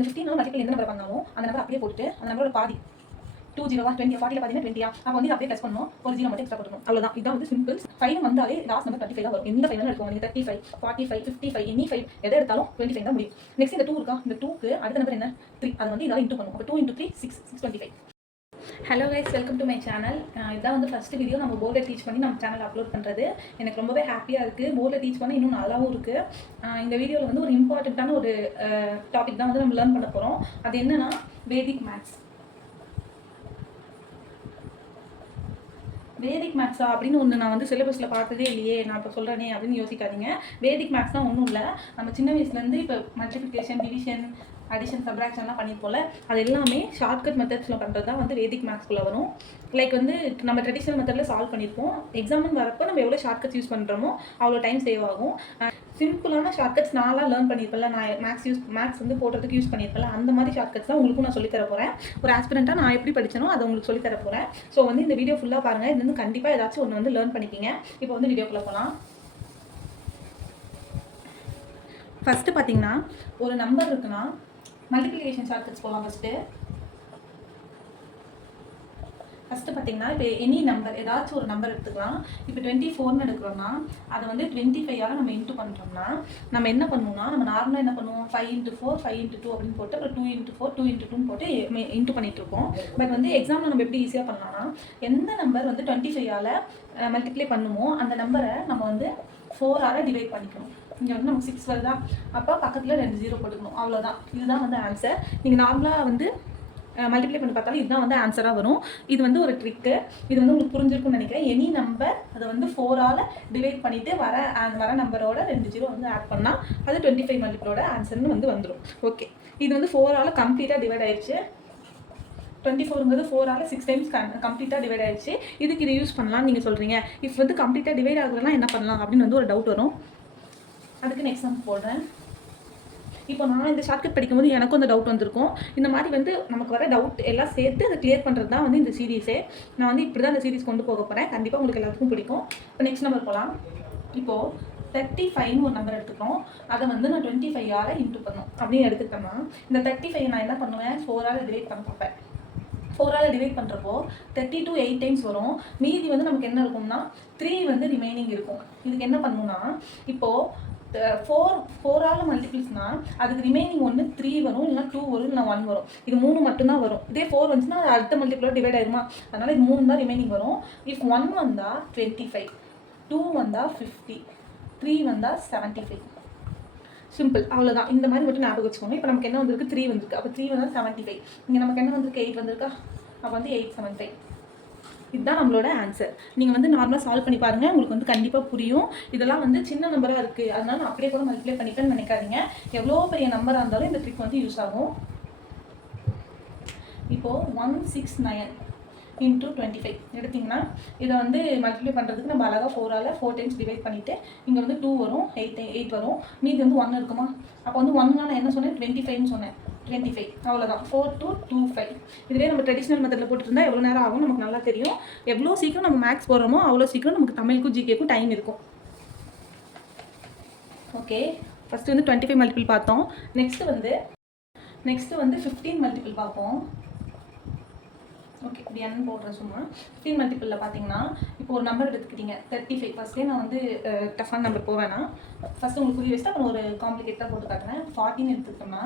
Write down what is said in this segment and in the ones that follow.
இந்த fifteen multiple எந்த number பண்ணாலும் அந்த நம்பர் அப்படியே போட்டுட்டு அந்த நம்பரோட பாதி. டூ ஜீரோவா டுவெண்ட்டி ஃபார்ட்டியில் பார்த்தீங்கன்னா டுவெண்ட்டியா அப்போ வந்து அப்படியே ப்ளஸ் பண்ணணும். ஒரு ஜீரோ மட்டும் எக்ஸ்ட்ரா போட்டுக்கணும். அவ்வளோதான் இதான் வந்து சிம்பிள் ஃபைவ் வந்தாலே லாஸ்ட் நம்பர் டுவெண்ட்டி ஃபைவ் தான் வரும். எந்த ஃபைவ் எடுக்கும் நீங்கள் thirty five forty five fifty five any five எதை எடுத்தாலும் டுவெண்ட்டி ஃபைவ் தான் முடியும். நெக்ஸ்ட் இந்த டூ இருக்கா? இந்த டூக்கு அடுத்த நம்பர் என்ன? த்ரீ அது வந்து இதால் இன்ட்டு பண்ணுவோம். அப்போ two into three six six twenty five hello guys welcome to my channel இதான் வந்து ஃபஸ்ட்டு வீடியோ நம்ம போர்டில் டீச் பண்ணி நம்ம சேனல் அப்லோட் பண்ணுறது எனக்கு ரொம்பவே ஹாப்பியாக இருக்குது போர்டில் டீச் பண்ண இன்னும் நல்லாவும் இருக்குது இந்த வீடியோவில் வந்து ஒரு இம்பார்ட்டண்ட்டான ஒரு டாபிக் தான் வந்து நம்ம லேர்ன் பண்ண போகிறோம் அது என்னன்னா வேதிக் மேத்ஸ் வேதிக் மேக்ஸா அப்படின்னு ஒன்று நான் வந்து சிலபஸில் பார்த்ததே இல்லையே. நான் இப்போ சொல்கிறேனே அப்படின்னு யோசிக்காதீங்க. வேதிக் மேக்ஸ் தான் ஒன்றும் இல்லை. நம்ம சின்ன வயசுலேருந்து இப்போ மல்டிஃபிகேஷன் டிவிஷன் அடிஷன் சப்ராக்ஷன்லாம் பண்ணியிருப்போம்ல அது எல்லாமே ஷார்ட்கட் மெத்தட்ஸில் பண்ணுறது தான் வந்து வேதிக் மேக்ஸ்குள்ளே வரும். லைக் வந்து நம்ம ட்ரெடிஷ்னல் மெத்தடில் சால்வ் பண்ணியிருப்போம் எக்ஸாம்னு வரப்போ நம்ம எவ்வளோ ஷார்ட்கட்ஸ் யூஸ் பண்ணுறோமோ அவ்வளோ டைம் சேவ் ஆகும். சிம்பிளான ஷார்ட்கட்ஸ் நான்லாம் லேர்ன் பண்ணியிருப்பேன் நான் மேக்ஸ் யூஸ் மேக்ஸ் வந்து போடுறதுக்கு யூஸ் பண்ணியிருப்பல அந்த மாதிரி ஷார்ட்கட்ஸ் தான் உங்களுக்கும் நான் சொல்லித்தர போகிறேன் ஒரு ஆஸ்பிரண்ட்டாக நான் எப்படி படித்தனோ அதை உங்களுக்கு சொல்லித்தர போகிறேன் ஸோ வந்து இந்த வீடியோ ஃபுல்லாக பாருங்கள் இது வந்து கண்டிப்பாக ஏதாச்சும் ஒன்று வந்து லேர்ன் பண்ணிக்கிங்க இப்போ வந்து வீடியோக்குள்ளே போகலாம் ஃபஸ்ட்டு பார்த்தீங்கன்னா ஒரு நம்பர் இருக்குன்னா மல்டிப்ளிகேஷன் ஷார்ட்கட்ஸ் போகலாம் ஃபஸ்ட்டு ஃபஸ்ட்டு பார்த்தீங்கன்னா இப்போ எனி நம்பர் ஏதாச்சும் ஒரு நம்பர் எடுத்துக்கலாம். இப்போ டுவெண்ட்டி ஃபோர்னு எடுக்கிறோம்னா அதை வந்து டுவெண்ட்டி ஃபைவாக நம்ம இன்ட்டு பண்ணுறோம்னா நம்ம என்ன பண்ணுவோம்னா நம்ம நார்மலாக என்ன பண்ணுவோம்? Five into four five into two அப்படின்னு போட்டு அப்புறம் two into four two into டூன்னு போட்டு இன்ட்டு பண்ணிட்டு இருக்கோம். பட் வந்து எக்ஸாமில் நம்ம எப்படி ஈஸியாக பண்ணலாம்னா எந்த நம்பர் வந்து டுவெண்ட்டி ஃபைவால் மல்டிப்ளை பண்ணுமோ அந்த நம்பரை நம்ம வந்து ஃபோரால் டிவைட் பண்ணிக்கணும். இங்கே வந்து நமக்கு சிக்ஸ் வருதா அப்போ பக்கத்தில் ரெண்டு ஜீரோ போட்டுக்கணும். அவ்வளோதான் இதுதான் வந்து ஆன்சர் நீங்கள் நார்மலாக வந்து மல்டிப்ளை பண்ணி பார்த்தாலும் இதுதான் வந்து ஆன்சராக வரும். இது வந்து ஒரு ட்ரிக்கு இது வந்து உங்களுக்கு புரிஞ்சிருக்கும்னு நினைக்கிறேன். எனி நம்பர் அதை வந்து ஃபோரால் டிவைட் பண்ணிவிட்டு வர வர நம்பரோட ரெண்டு ஜீரோ வந்து ஆட் பண்ணால் அது டுவெண்ட்டி ஃபைவ் மல்டிப்ளோட ஆன்சர்னு வந்து வந்துடும் ஓகே இது வந்து ஃபோரால் கம்ப்ளீட்டாக டிவைட் ஆயிடுச்சு டுவெண்ட்டி ஃபோருங்கிறது ஃபோரால் சிக்ஸ் டைம்ஸ் கம்ப்ளீட்டாக டிவைட் ஆயிடுச்சு இதுக்கு இது யூஸ் பண்ணலாம் நீங்கள் சொல்கிறீங்க இஃப் வந்து கம்ப்ளீட்டாக டிவைட் ஆகுதுன்னா என்ன பண்ணலாம்? அப்படின்னு வந்து ஒரு டவுட் வரும். அதுக்கு நெக்ஸ்ட் எக்ஸாம்பிள் போடுறேன். இப்போ நான் இந்த ஷார்ட்கட் படிக்கும்போது எனக்கும் அந்த டவுட் வந்திருக்கும். இந்த மாதிரி வந்து நமக்கு வர டவுட் எல்லாம் சேர்த்து அதை கிளியர் பண்ணுறது தான் வந்து இந்த சீரீஸே நான் வந்து இப்படி தான் இந்த சீரீஸ் கொண்டு போக போகிறேன் கண்டிப்பாக உங்களுக்கு எல்லாத்துக்கும் பிடிக்கும். இப்போ நெக்ஸ்ட் நம்பர் போகலாம் இப்போது தேர்ட்டி ஃபைவ்னு ஒரு நம்பர் எடுத்துக்கிறோம். அதை வந்து நான் டுவெண்ட்டி ஃபைவ் ஆரை இன்ட்டு பண்ணும் அப்படின்னு எடுத்துக்கிட்டோம்னா இந்த தேர்ட்டி ஃபைவ் நான் என்ன பண்ணுவேன்? ஃபோரால் டிவைட் பண்ண பார்ப்பேன். ஃபோரால் டிவைட் பண்ணுறப்போ தேர்ட்டி டு எயிட் டைம்ஸ் வரும். மீதி வந்து நமக்கு என்ன இருக்கும்னா த்ரீ வந்து ரிமைனிங் இருக்கும். இதுக்கு என்ன பண்ணணும்னா இப்போது ஃபோர் ஃபோரால் மல்டிபிள்ஸ்னால் அதுக்கு ரிமைனிங் ஒன்று த்ரீ வரும் இல்லைனா டூ வரும் இல்லை ஒன் வரும். இது மூணு மட்டும்தான் வரும். இதே ஃபோர் வந்துச்சுன்னா அடுத்த மல்டிபிளோட டிவைட் ஆயிருமா? அதனால் இது மூணு தான் ரிமைனிங் வரும். இஃப் ஒன் வந்தால் டுவெண்ட்டி ஃபைவ் டூ வந்தால் ஃபிஃப்டி த்ரீ வந்தால் செவன்ட்டி ஃபைவ் சிம்பிள் அவ்வளோதான் இந்த மாதிரி மட்டும் ஞாபகம் வச்சுக்கோங்க. இப்போ நமக்கு என்ன வந்திருக்கு? த்ரீ வந்திருக்கு. அப்போ த்ரீ வந்தால் செவன்ட்டி ஃபைவ் இங்கே நமக்கு என்ன வந்திருக்கு? எயிட் வந்திருக்கா? அப்போ வந்து எயிட் செவன் ஃபைவ் இதுதான் நம்மளோட ஆன்சர் நீங்கள் வந்து நார்மலாக சால்வ் பண்ணி பாருங்கள் உங்களுக்கு வந்து கண்டிப்பாக புரியும். இதெல்லாம் வந்து சின்ன நம்பராக இருக்குது அதனால நான் அப்படியே கூட மல்டிப்ளை பண்ணிப்பேன்னு நினைக்காதீங்க. எவ்வளோ பெரிய நம்பராக இருந்தாலும் இந்த ட்ரிக் வந்து யூஸ் ஆகும். இப்போது one six nine into twenty five எடுத்திங்கன்னா இதை வந்து மல்டிப்ளை பண்ணுறதுக்கு நம்ம அழகாக ஃபோரால் ஃபோர் டைம்ஸ் டிவைட் பண்ணிவிட்டு இங்கே வந்து டூ வரும் எயிட் எயிட் வரும். மீதி வந்து ஒன் இருக்குமா? அப்போ வந்து ஒன்னா நான் என்ன சொன்னேன்? டுவெண்ட்டி ஃபைவ்னு சொன்னேன். டுவெண்ட்டி ஃபைவ் அவ்வளோதான் ஃபோர் டூ டூ ஃபைவ் இதுவே நம்ம ட்ரெடிஷ்னல் மெத்தடில் போட்டுருந்தா எவ்வளோ நேரம் ஆகும் நமக்கு நல்லா தெரியும். எவ்வளோ சீக்கிரம் நம்ம மேக்ஸ் போடுறோமோ அவ்வளோ சீக்கிரம் நமக்கு தமிழுக்கும் ஜிகேக்கும் டைம் இருக்கும். ஓகே ஃபஸ்ட்டு வந்து டுவெண்ட்டி ஃபைவ் மல்டிபிள் பார்த்தோம். நெக்ஸ்ட்டு வந்து நெக்ஸ்ட்டு வந்து ஃபிஃப்டீன் மல்டிபிள் பார்ப்போம். ஓகே இப்படி என்ன போடுறேன் சும்மா. ஃபிஃப்டீன் மல்டிபிளில் பார்த்தீங்கன்னா இப்போ ஒரு நம்பர் எடுத்துக்கிட்டீங்க. தேர்ட்டி ஃபைவ் ஃபஸ்ட்டே நான் வந்து டஃபான நம்பர் போவேன்னா ஃபஸ்ட்டு உங்களுக்கு புரிய வச்சுட்டு அப்புறம் ஒரு காம்ப்ளிகேட்டாக போட்டு காட்டுறேன். ஃபார்ட்டின் எடுத்துக்கிட்டோம்னா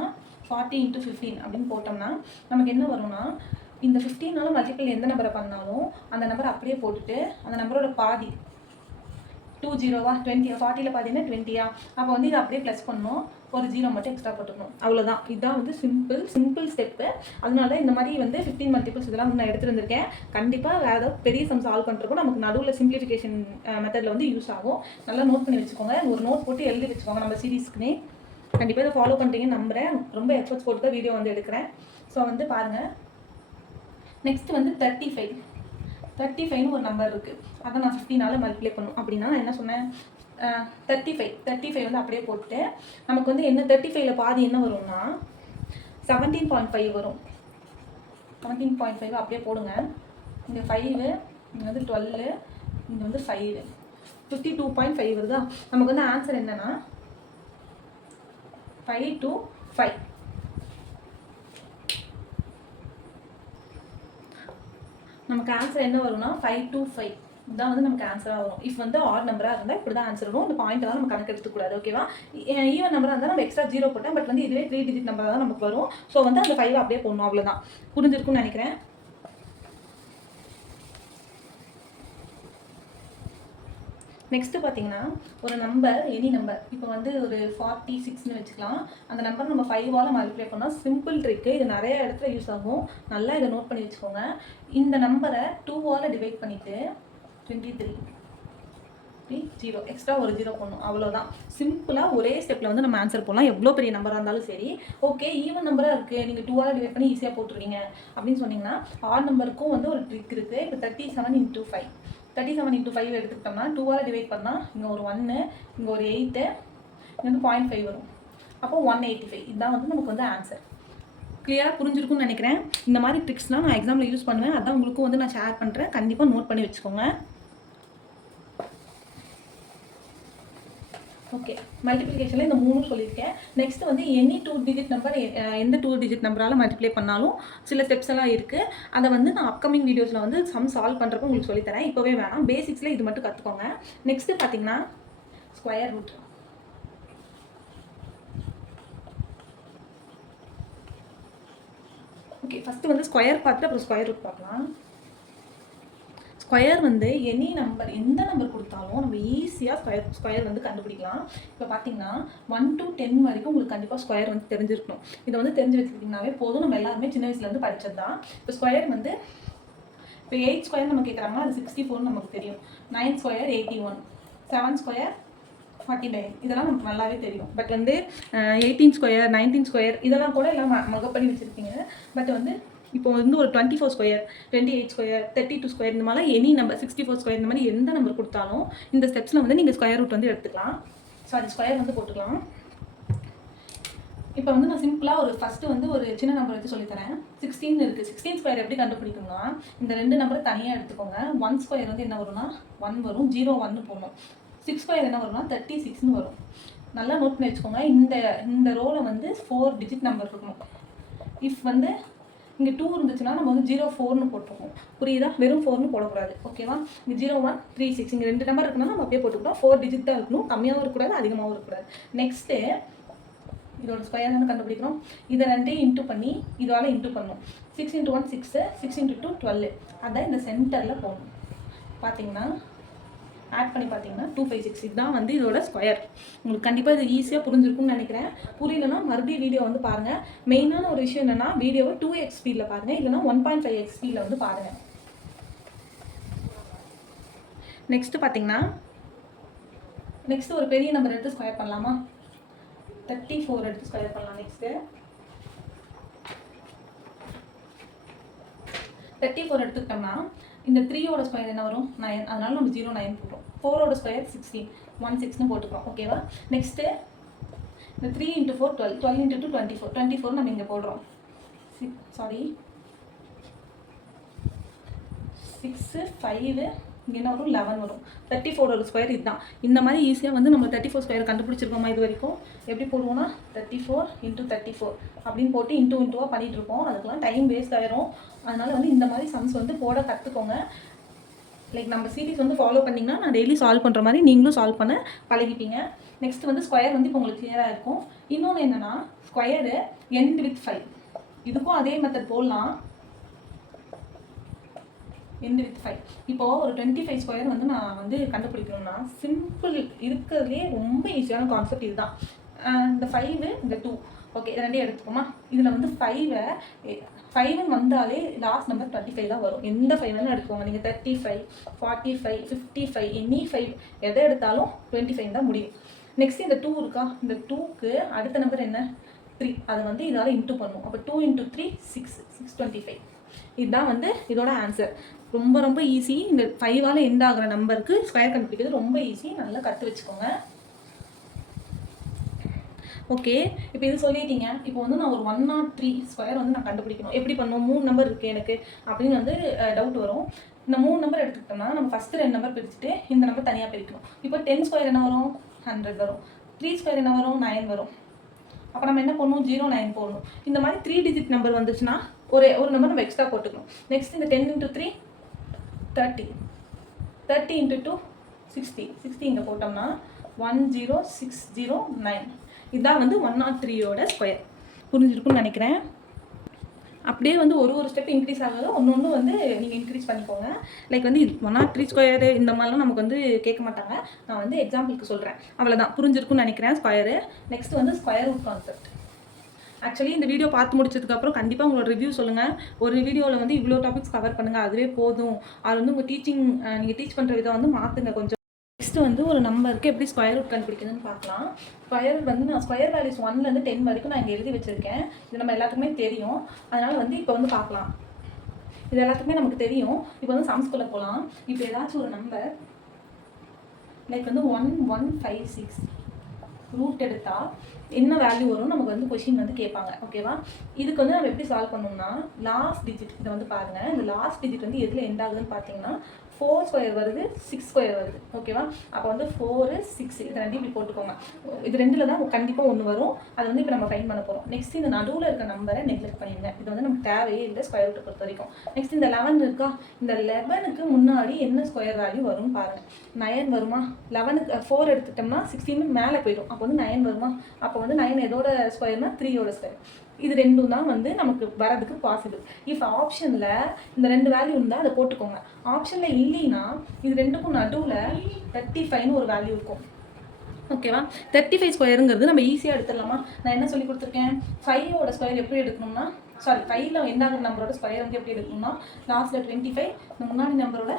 ஃபார்ட்டி இன்ட்டு ஃபிஃப்டீன் அப்படின்னு போட்டோம்னா நமக்கு என்ன வரும்னா இந்த ஃபிஃப்டீனால மல்டிபிள் எந்த நம்பரை பண்ணாலும் அந்த நம்பரை அப்படியே போட்டுட்டு அந்த நம்பரோட பாதி டூ ஜீரோவா டுவெண்ட்டியா ஃபார்ட்டியில் பார்த்தீங்கன்னா டுவெண்ட்டியா அப்போ வந்து இதை அப்படியே ப்ளஸ் பண்ணணும். ஒரு ஜீரோ மட்டும் எக்ஸ்ட்ரா போட்டுக்கணும். அவ்வளோதான் இதுதான் வந்து சிம்பிள் சிம்பிள் ஸ்டெப்பு அதனால இந்த மாதிரி வந்து ஃபிஃப்டீன் மல்டிபிள்ஸ் இதெல்லாம் வந்து நான் எடுத்துட்டு கண்டிப்பாக வேறு ஏதாவது பெரிய சம் சால்வ் பண்ணுறப்போ நமக்கு நடுவில் சிம்பிளிஃபிகேஷன் மெத்தடில் வந்து யூஸ் ஆகும். நல்லா நோட் பண்ணி வச்சுக்கோங்க. ஒரு நோட் போட்டு எழுதி வச்சுக்கோங்க. நம்ம சீரீஸ்க்குனே கண்டிப்பாக இதை ஃபாலோ பண்ணுறீங்கன்னு நம்புகிறேன் ரொம்ப எஃபர்ட்ஸ் போட்டு தான் வீடியோ வந்து எடுக்கிறேன். ஸோ வந்து பாருங்கள் நெக்ஸ்ட் வந்து தேர்ட்டி ஃபைவ் தேர்ட்டி ஃபைவ்னு ஒரு நம்பர் இருக்குது அதை நான் ஃபிஃப்டினால் மல்டிப்ளை பண்ணும் அப்படின்னா நான் என்ன சொன்னேன்? தேர்ட்டி ஃபைவ் தேர்ட்டி ஃபைவ் வந்து அப்படியே போட்டு நமக்கு வந்து என்ன தேர்ட்டி ஃபைவ்ல பாதி என்ன வரும்னா செவன்டீன் பாயிண்ட் ஃபைவ் வரும். செவன்டீன் பாயிண்ட் ஃபைவ் அப்படியே போடுங்க. இந்த ஃபைவு இங்கே வந்து டுவெல்லு இங்கே வந்து five fifty two point five வருதா? நமக்கு வந்து ஆன்சர் என்னன்னா ஃபைவ் டூ ஃபைவ் நமக்கு ஆன்சர் என்ன வரும்னா ஃபைவ் டூ ஃபைவ் இதுதான் வந்து நமக்கு ஆன்சராக வரும். இஃப் வந்து ஆட் நம்பராக இருந்தால் இப்படி தான் ஆன்சர் வரும். இந்த பாயிண்ட்லாம் நம்ம கணக்கு எடுத்துக்கூடாது ஓகேவா ஈவன் நம்பராக இருந்தால் நம்ம எக்ஸ்ட்ரா ஜீரோ போட்டோம் பட் வந்து இதுவே த்ரீ டிஜிட் நம்பராக தான் நமக்கு வரும். ஸோ வந்து அந்த ஃபைவ் அப்படியே போடணும் அவ்வளோதான் புரிஞ்சிருக்கும்னு நினைக்கிறேன். நெக்ஸ்ட்டு பார்த்தீங்கன்னா ஒரு நம்பர் எனி நம்பர் இப்போ வந்து ஒரு ஃபார்ட்டி சிக்ஸ்னு வச்சுக்கலாம். அந்த நம்பர் நம்ம ஃபைவால் மல்டிப்ளை பண்ணால் சிம்பிள் ட்ரிக்கு இது நிறைய இடத்துல யூஸ் ஆகும். நல்லா இதை நோட் பண்ணி வச்சுக்கோங்க. இந்த நம்பரை டூவால் டிவைட் பண்ணிவிட்டு டுவெண்ட்டி த்ரீ ஜீரோ எக்ஸ்ட்ரா ஒரு ஜீரோ போடணும். அவ்வளோதான் சிம்பிளாக ஒரே ஸ்டெப்பில் வந்து நம்ம ஆன்சர் போடலாம். எவ்வளோ பெரிய நம்பராக இருந்தாலும் சரி. ஓகே ஈவன் நம்பராக இருக்குது நீங்கள் டூவால் டிவைட் பண்ணி ஈஸியாக போட்டுருவீங்க. அப்படின்னு சொன்னீங்கன்னா ஆட் நம்பருக்கும் வந்து ஒரு ட்ரிக் இருக்குது இப்போ thirty seven into five thirty seven into five எடுத்துக்கிட்டோம்னா டூவால் டிவைட் பண்ணால் இங்கே ஒரு ஒன்று இங்கே ஒரு எயிட்டு இங்கே வந்து பாயிண்ட் ஃபைவ் வரும். அப்போ ஒன் எயிட்டி ஃபைவ் இதுதான் வந்து நமக்கு வந்து ஆன்சர் கிளியராக புரிஞ்சிருக்கும்னு நினைக்கிறேன். இந்த மாதிரி ட்ரிக்ஸ்லாம் நான் எக்ஸாமில் யூஸ் பண்ணுவேன். அதான் உங்களுக்கும் வந்து நான் ஷேர் பண்ணுறேன் கண்டிப்பாக நோட் பண்ணி வச்சுக்கோங்க. ஓகே மல்டிப்ளிகேஷனில் இந்த மூணும் சொல்லியிருக்கேன். நெக்ஸ்ட் வந்து எனி டூ டிஜிட் நம்பர் எந்த டூ டிஜிட் நம்பரால் மல்டிப்ளை பண்ணாலும் சில ஸ்டெப்ஸ் எல்லாம் இருக்குது அதை வந்து நான் அப்கமிங் வீடியோஸில் வந்து சம் சால்வ் பண்ணுறப்போ உங்களுக்கு சொல்லித்தரேன் இப்போவே வேணாம். பேசிக்ஸில் இது மட்டும் கற்றுக்கோங்க நெக்ஸ்ட்டு பார்த்தீங்கன்னா ஸ்கொயர் ரூட் ஓகே ஃபஸ்ட்டு வந்து ஸ்கொயர் பார்த்துட்டு அப்புறம் ஸ்கொயர் ரூட் பார்க்கலாம். ஸ்கொயர் வந்து எனி நம்பர் எந்த நம்பர் கொடுத்தாலும் நம்ம ஈஸியாக ஸ்கொயர் ஸ்கொயர் வந்து கண்டுபிடிக்கலாம். இப்போ பார்த்தீங்கன்னா ஒன் டு டென் வரைக்கும் உங்களுக்கு கண்டிப்பாக ஸ்கொயர் வந்து தெரிஞ்சிருக்கணும். இதை வந்து தெரிஞ்சு வச்சுக்கிட்டிங்கனாவே போதும். நம்ம எல்லாருமே சின்ன வயசுலேருந்து படித்தது தான் இப்போ ஸ்கொயர் வந்து இப்போ எயிட் ஸ்கொயர் நம்ம கேட்குறாங்கன்னா அது சிக்ஸ்டி ஃபோர்னு நமக்கு தெரியும். Nine square eighty one seven square forty nine இதெல்லாம் நமக்கு நல்லாவே தெரியும். பட் வந்து எயிட்டீன் ஸ்கொயர் நைன்டீன் ஸ்கொயர் இதெல்லாம் கூட எல்லாம் ம- வச்சுருக்கீங்க. பட் வந்து இப்போ வந்து ஒரு twenty four square twenty eight square thirty two square இந்த மாதிரி any number sixty four square இந்த மாதிரி எந்த நம்பர் கொடுத்தாலும் இந்த ஸ்டெப்ஸில் வந்து நீங்கள் ஸ்கொயர் ரூட் வந்து எடுத்துக்கலாம். சாரி ஸ்கொயர் வந்து போட்டுக்கலாம். இப்போ வந்து நான் சிம்பிளாக ஒரு ஃபஸ்ட்டு வந்து ஒரு சின்ன நம்பர் வச்சு சொல்லித்தரேன் சிக்ஸ்டீன் இருக்குது சிக்ஸ்டீன் ஸ்கொயர் எப்படி கண்டுபிடிக்கணும்னா இந்த ரெண்டு நம்பரை தனியாக எடுத்துக்கோங்க. ஒன் ஸ்கொயர் வந்து என்ன வரும்னா ஒன் வரும். ஜீரோ ஒன்று போடணும். சிக்ஸ் ஸ்கொயர் என்ன வரும்னா தேர்ட்டி சிக்ஸ்னு வரும். நல்லா நோட் பண்ணி வச்சுக்கோங்க. இந்த இந்த ரோவில் வந்து ஃபோர் டிஜிட் நம்பர் இருக்கணும். இஃப் வந்து இங்கே டூ இருந்துச்சுன்னா நம்ம வந்து ஜீரோ ஃபோர்னு போட்டுருக்கோம் புரியுதா? வெறும் ஃபோர்னு போடக்கூடாது. ஓகேவா இங்கே ஜீரோ ஒன் த்ரீ சிக்ஸ் இங்கே ரெண்டு நம்பர் இருக்குன்னா நம்ம அப்படியே போட்டுக்கணும் ஃபோர் டிஜிட் தான் இருக்கணும். கம்மியாகவும் இருக்கக்கூடாது அதிகமாகவும் இருக்கக்கூடாது. நெக்ஸ்ட்டு இதோட ஸ்கொயர் தானே கண்டுபிடிக்கிறோம். இதை ரெண்டையும் இன்ட்டு பண்ணி இதால் இன்ட்டு பண்ணணும். Six into one six six into two twelve அதான் இந்த சென்டரில் போகணும் பார்த்தீங்கன்னா ஆட் பண்ணி பார்த்தீங்கன்னா டூ ஃபைவ் சிக்ஸ் இதுதான் வந்து இதோட ஸ்கொயர் உங்களுக்கு கண்டிப்பாக இது ஈஸியாக புரிஞ்சிருக்கும்னு நினைக்கிறேன். புரியலன்னா மறுபடியும் வீடியோ வந்து பாருங்கள் மெயினான ஒரு விஷயம் என்னென்னா வீடியோவை டூ எக்ஸ் ஸ்பீடில் பாருங்கள் இல்லைனா ஒன் பாயிண்ட் ஃபைவ் எக்ஸ் ஸ்பீடில் வந்து பாருங்கள் நெக்ஸ்ட்டு பார்த்தீங்கன்னா நெக்ஸ்ட்டு ஒரு பெரிய நம்பர் எடுத்து ஸ்கொயர் பண்ணலாமா? தேர்ட்டி ஃபோர் எடுத்து ஸ்கொயர் பண்ணலாம் நெக்ஸ்ட்டு தேர்ட்டி ஃபோர் எடுத்துக்கிட்டோம்னா இந்த த்ரீயோட ஸ்கொயர் என்ன வரும்? நைன் அதனால நம்ம ஜீரோ நைன் போடுறோம். ஃபோரோட ஸ்கொயர் சிக்ஸ்டீன் ஒன் சிக்ஸ்னு போட்டுக்கிறோம். ஓகேவா நெக்ஸ்ட்டு இந்த three into four twelve twelve into two twenty four twenty four நம்ம இங்கே போடுறோம். சிக்ஸ் சாரி சிக்ஸு ஃபைவு இங்கே என்ன வரும்? லெவன் வரும். தேர்ட்டி ஃபோரோட ஸ்கொயர் இதுதான். இந்த மாதிரி ஈஸியாக வந்து நம்ம தேர்ட்டி ஃபோர் ஸ்கொயர் கண்டுபிடிச்சிருக்கோமா இது வரைக்கும்? எப்படி போடுவோம்னா? Thirty four into thirty four அப்படின்னு போட்டு இன்ட்டு இன்ட்டுவாக பண்ணிட்டு அதுக்கெல்லாம் டைம் வேஸ்ட் ஆயிரும். அதனால வந்து இந்த மாதிரி சம்ஸ் வந்து போட கற்றுக்கோங்க லைக் நம்ம சீரிஸ் வந்து ஃபாலோ பண்ணிங்கன்னா நான் டெய்லி சால்வ் பண்ணுற மாதிரி நீங்களும் சால்வ் பண்ண பழகிப்பீங்க. நெக்ஸ்ட் வந்து ஸ்கொயர் வந்து இப்போ உங்களுக்கு கிளியராக இருக்கும். இன்னொன்று என்னென்னா ஸ்கொயரு எண்ட் வித் ஃபைவ் இதுக்கும் அதே மெத்தட் போடலாம். எண்ட் வித் ஃபைவ் இப்போது ஒரு டுவெண்ட்டி ஃபைவ் ஸ்கொயர் வந்து நான் வந்து கண்டுபிடிக்கணும்னா சிம்பிள் இருக்கிறதுலே ரொம்ப ஈஸியான கான்செப்ட் இதுதான். இந்த ஃபைவு இந்த டூ ஓகே இது ரெண்டையும் எடுத்துக்கோமா இதில் வந்து ஃபைவை ஃபைவ்னு வந்தாலே லாஸ்ட் நம்பர் டுவெண்ட்டி ஃபைவ் தான் வரும். எந்த ஃபைவ் வேணாலும் எடுத்துக்கோங்க. நீங்கள் thirty five forty five fifty five any five எதை எடுத்தாலும் டுவெண்ட்டி ஃபைவ் தான் முடியும். நெக்ஸ்ட் இந்த டூ இருக்கா? இந்த டூக்கு அடுத்த நம்பர் என்ன? த்ரீ அதை வந்து இதால் இன்ட்டு பண்ணும் அப்போ two into three six six twenty five இதுதான் வந்து இதோட ஆன்சர் ரொம்ப ரொம்ப ஈஸி இந்த ஃபைவால் எண்ட் ஆகிற நம்பருக்கு ஸ்கொயர் கண்டுபிடிக்கிறது ரொம்ப ஈஸி நல்லா கற்று வச்சுக்கோங்க. ஓகே இப்போ இது சொல்லிட்டீங்க. இப்போ வந்து நான் ஒரு ஒன் நாட் த்ரீ ஸ்கொயர் வந்து நான் கண்டுபிடிக்கணும். எப்படி பண்ணுவோம் மூணு நம்பர் இருக்குது எனக்கு. அப்படின்னு வந்து டவுட் வரும். இந்த மூணு நம்பர் எடுத்துக்கிட்டோம்னா நம்ம ஃபஸ்ட்டு ரெண்டு நம்பர் பிரிச்சுட்டு இந்த நம்பர் தனியாக பிரிக்கணும். இப்போ டென் ஸ்கொயர் என்ன வரும்? ஹண்ட்ரட் வரும். த்ரீ ஸ்கொயர் என்ன வரும்? நைன் வரும். அப்போ நம்ம என்ன பண்ணணும் ஜீரோ நைன் போடணும். இந்த மாதிரி த்ரீ டிஜிட் நம்பர் வந்துச்சுன்னா ஒரு ஒரு நம்பர் நம்ம எக்ஸ்ட்ரா போட்டுக்கணும். நெக்ஸ்ட் இந்த ten into three thirty thirty into two sixty sixty இங்கே போட்டோம்னா one zero six zero nine இதுதான் வந்து ஒன் நாட் த்ரீயோட ஸ்கொயர் புரிஞ்சிருக்கும்னு நினைக்கிறேன். அப்படியே வந்து ஒரு ஒரு ஸ்டெப் இன்க்ரீஸ் ஆகுது ஒன்று ஒன்று வந்து நீங்கள் இன்க்ரீஸ் பண்ணிக்கோங்க. லைக் வந்து ஒன் நாட் த்ரீ ஸ்கொயரு இந்த மாதிரிலாம் நமக்கு வந்து கேட்க மாட்டாங்க. நான் வந்து எக்ஸாம்பிளுக்கு சொல்கிறேன் அவ்வளோதான் புரிஞ்சிருக்கும்னு நினைக்கிறேன் ஸ்கொயரு நெக்ஸ்ட் வந்து ஸ்கொயர் ரூட் கான்செப்ட் ஆக்சுவலி இந்த வீடியோ பார்த்து முடிச்சதுக்கப்புறம் கண்டிப்பாக உங்களோட ரிவ்யூ சொல்லுங்கள் ஒரு வீடியோவில் வந்து இவ்வளோ டாபிக்ஸ் கவர் பண்ணுங்கள் அதுவே போதும். அது வந்து உங்கள் டீச்சிங் நீங்கள் டீச் பண்ணுற விதம் வந்து மாற்றுங்க கொஞ்சம். நெக்ஸ்ட் வந்து ஒரு நம்பருக்கு எப்படி ஸ்கொயர் ரூட் கண்டுபிடிக்குதுன்னு பார்க்கலாம். ஸ்கொயர் வந்து நான் ஸ்கொயர் வேல்யூஸ் ஒன்லேருந்து டென் வரைக்கும் நான் இங்கே எழுதி வச்சுருக்கேன். இது நம்ம எல்லாத்துக்குமே தெரியும். அதனால் வந்து இப்போ வந்து பார்க்கலாம். இது எல்லாத்துக்குமே நமக்கு தெரியும். இப்போ வந்து சம்ஸ்குள்ளே போகலாம் இப்போ ஏதாச்சும் ஒரு நம்பர் லைக் வந்து one one five six root எடுத்தால் என்ன வேல்யூ வரும் நமக்கு வந்து கொஷின் வந்து கேட்பாங்க. ஓகேவா இதுக்கு வந்து நம்ம எப்படி சால்வ் பண்ணோம்னா லாஸ்ட் டிஜிட் இதை வந்து பாருங்கள் இந்த லாஸ்ட் டிஜிட் வந்து எதில் எண்ட் ஆகுதுன்னு பார்த்தீங்கன்னா ஃபோர் ஸ்கொயர் வருது சிக்ஸ் ஸ்கொயர் வருது. ஓகேவா அப்போ வந்து ஃபோரு சிக்ஸ் இது ரெண்டையும் இப்படி போட்டுக்கோங்க. இது ரெண்டில் தான் கண்டிப்பாக ஒன்று வரும். அது வந்து இப்போ நம்ம ஃபைன் பண்ண போகிறோம் நெக்ஸ்ட் இந்த நடுவில் இருக்க நம்பரை நெக்லெக்ட் பண்ணிடுங்க. இது வந்து நமக்கு தேவையே இல்லை ஸ்கொயர் ரூட்டை பொறுத்த வரைக்கும். நெக்ஸ்ட் இந்த லெவன் இருக்கா? இந்த லெவனுக்கு முன்னாடி என்ன ஸ்கொயர் வேல்யூ வரும்னு பாருங்கள் நயன் வருமா? லெவனுக்கு ஃபோர் எடுத்துட்டோம்னா சிக்ஸ்டீன் மேலே போயிடும். அப்போ வந்து நயன் வருமா? அப்போ வந்து நயன் எதோட ஸ்கொயர்னா த்ரீயோட ஸ்கொயர் இது ரெண்டும் தான் வந்து நமக்கு வரதுக்கு பாசிபிள் இஃப் ஆப்ஷனில் இந்த ரெண்டு வேல்யூ இருந்தால் அதை போட்டுக்கோங்க. ஆப்ஷனில் இல்லைன்னா இது ரெண்டுக்கும் நடுவில் தேர்ட்டி ஃபைவ்னு ஒரு வேல்யூ இருக்கும். ஓகேவா தேர்ட்டி ஃபைவ் ஸ்கொயருங்கிறது நம்ம ஈஸியாக எடுத்துடலாமா? நான் என்ன சொல்லி கொடுத்துருக்கேன்? ஃபைவோட ஸ்கொயர் எப்படி எடுக்கணும்னா சாரி ஃபைவ்ல என்ன நம்பரோட ஸ்கொயர் வந்து எப்படி எடுக்கணும்னா லாஸ்ட்டில் டுவெண்ட்டி ஃபைவ் இந்த முன்னாடி நம்பரோட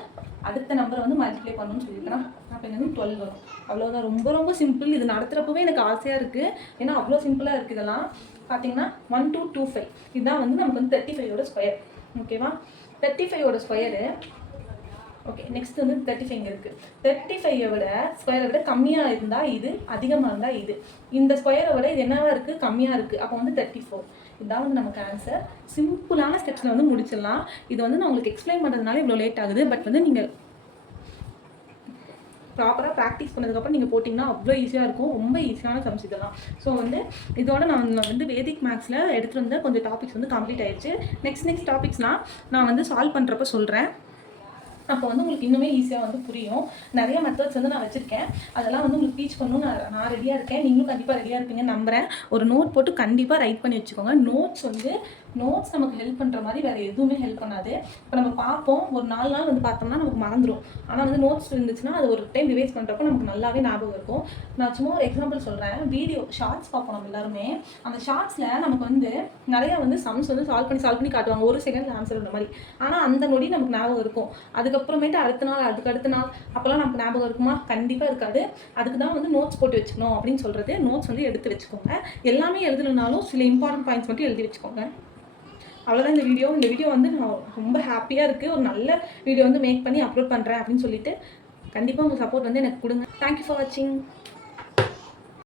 அடுத்த நம்பரை வந்து மல்டிப்ளை பண்ணணும்னு சொல்லியிருக்கிறேன் அப்போ எனக்கு டுவெல் வரும். அவ்வளோதான் ரொம்ப ரொம்ப சிம்பிள் இது நடத்துகிறப்பவே எனக்கு ஆசையாக இருக்குது ஏன்னா அவ்வளோ சிம்பிளாக இருக்குது இதெல்லாம். பார்த்தீங்கன்னா ஒன் டூ டூ ஃபைவ் இதுதான் வந்து நமக்கு வந்து தேர்ட்டி ஃபைவோட ஸ்கொயர் ஓகேவா தேர்ட்டி ஃபைவோட ஸ்கொயரு ஓகே நெக்ஸ்ட் வந்து தேர்ட்டி ஃபைவ் இருக்குது தேர்ட்டி ஃபைவை விட ஸ்கொயரை விட கம்மியாக இருந்தால் இது அதிகமாக இருந்தால் இது. இந்த ஸ்கொயரை விட இது என்னவா இருக்குது கம்மியாக இருக்குது அப்போ வந்து தேர்ட்டி ஃபோர் இதுதான் வந்து நமக்கு ஆன்சர் சிம்பிளான ஸ்டெப்ஸில் வந்து முடிச்சிடலாம். இது வந்து நான் உங்களுக்கு எக்ஸ்பிளைன் பண்ணுறதுனால இவ்வளோ லேட் ஆகுது. பட் வந்து நீங்கள் ப்ராப்பராக ப்ராக்டிஸ் பண்ணதுக்கப்புறம் நீங்கள் போட்டிங்கன்னா அவ்வளோ ஈஸியாக இருக்கும். ரொம்ப ஈஸியான சம்ஸ் இதெல்லாம். ஸோ வந்து இதோட நான் வந்து வேதிக் மேக்ஸில் எடுத்துகிட்டு வந்த கொஞ்சம் டாபிக்ஸ் வந்து கம்ப்ளீட் ஆயிடுச்சு. நெக்ஸ்ட் நெக்ஸ்ட் டாபிக்ஸ்லாம் நான் வந்து சால்வ் பண்ணுறப்ப சொல்கிறேன் அப்போ வந்து உங்களுக்கு இன்னுமே ஈஸியாக வந்து புரியும். நிறைய மெத்தட்ஸ் வந்து நான் வச்சுருக்கேன். அதெல்லாம் வந்து உங்களுக்கு டீச் பண்ணணும் நான் நான் ரெடியாக இருக்கேன். நீங்களும் கண்டிப்பாக ரெடியாக இருப்பீங்கன்னு நம்புகிறேன் ஒரு நோட் போட்டு கண்டிப்பாக ரைட் பண்ணி வச்சுக்கோங்க. நோட்ஸ் வந்து நோட்ஸ் நமக்கு ஹெல்ப் பண்ணுற மாதிரி வேறு எதுவுமே ஹெல்ப் பண்ணாது. இப்போ நம்ம பார்ப்போம் ஒரு நாலு நாள் வந்து பார்த்தோம்னா நமக்கு மறந்துடும் ஆனால் வந்து நோட்ஸ் இருந்துச்சுன்னா அது ஒரு டைம் ரிவைஸ் பண்ணுறப்ப நமக்கு நல்லாவே ஞாபகம் இருக்கும். நான் சும்மா ஒரு எக்ஸாம்பிள் சொல்கிறேன் வீடியோ ஷார்ட்ஸ் பார்ப்போம் நம்ம எல்லாருமே. அந்த ஷார்ட்ஸில் நமக்கு வந்து நிறைய வந்து சம்ஸ் வந்து சால்வ் பண்ணி சால்வ் பண்ணி காட்டுவாங்க. ஒரு செகண்ட் ஆன்சர் இந்த மாதிரி. ஆனால் அந்த நொடி நமக்கு ஞாபகம் இருக்கும். அதுக்கப்புறமேட்டு அடுத்த நாள் அதுக்கு அடுத்த நாள் அப்போல்லாம் நமக்கு ஞாபகம் இருக்குமா? கண்டிப்பாக இருக்காது. அதுக்கு தான் வந்து நோட்ஸ் போட்டு வச்சுக்கணும் அப்படின்னு சொல்கிறது நோட்ஸ் வந்து எடுத்து வச்சுக்கோங்க. எல்லாமே எழுதலைனாலும் சில இம்பார்ட்டன்ட் பாயிண்ட்ஸ் மட்டும் எழுதி வச்சுக்கோங்க. அவ்வளோதான் இந்த வீடியோ இந்த வீடியோ வந்து நான் ரொம்ப ஹாப்பியாக இருக்குது ஒரு நல்ல வீடியோ வந்து மேக் பண்ணி அப்லோட் பண்ணுறேன் அப்படின்னு சொல்லிட்டு கண்டிப்பாக உங்கள் சப்போர்ட் வந்து எனக்கு கொடுங்க. தேங்க்யூ ஃபார் வாட்சிங்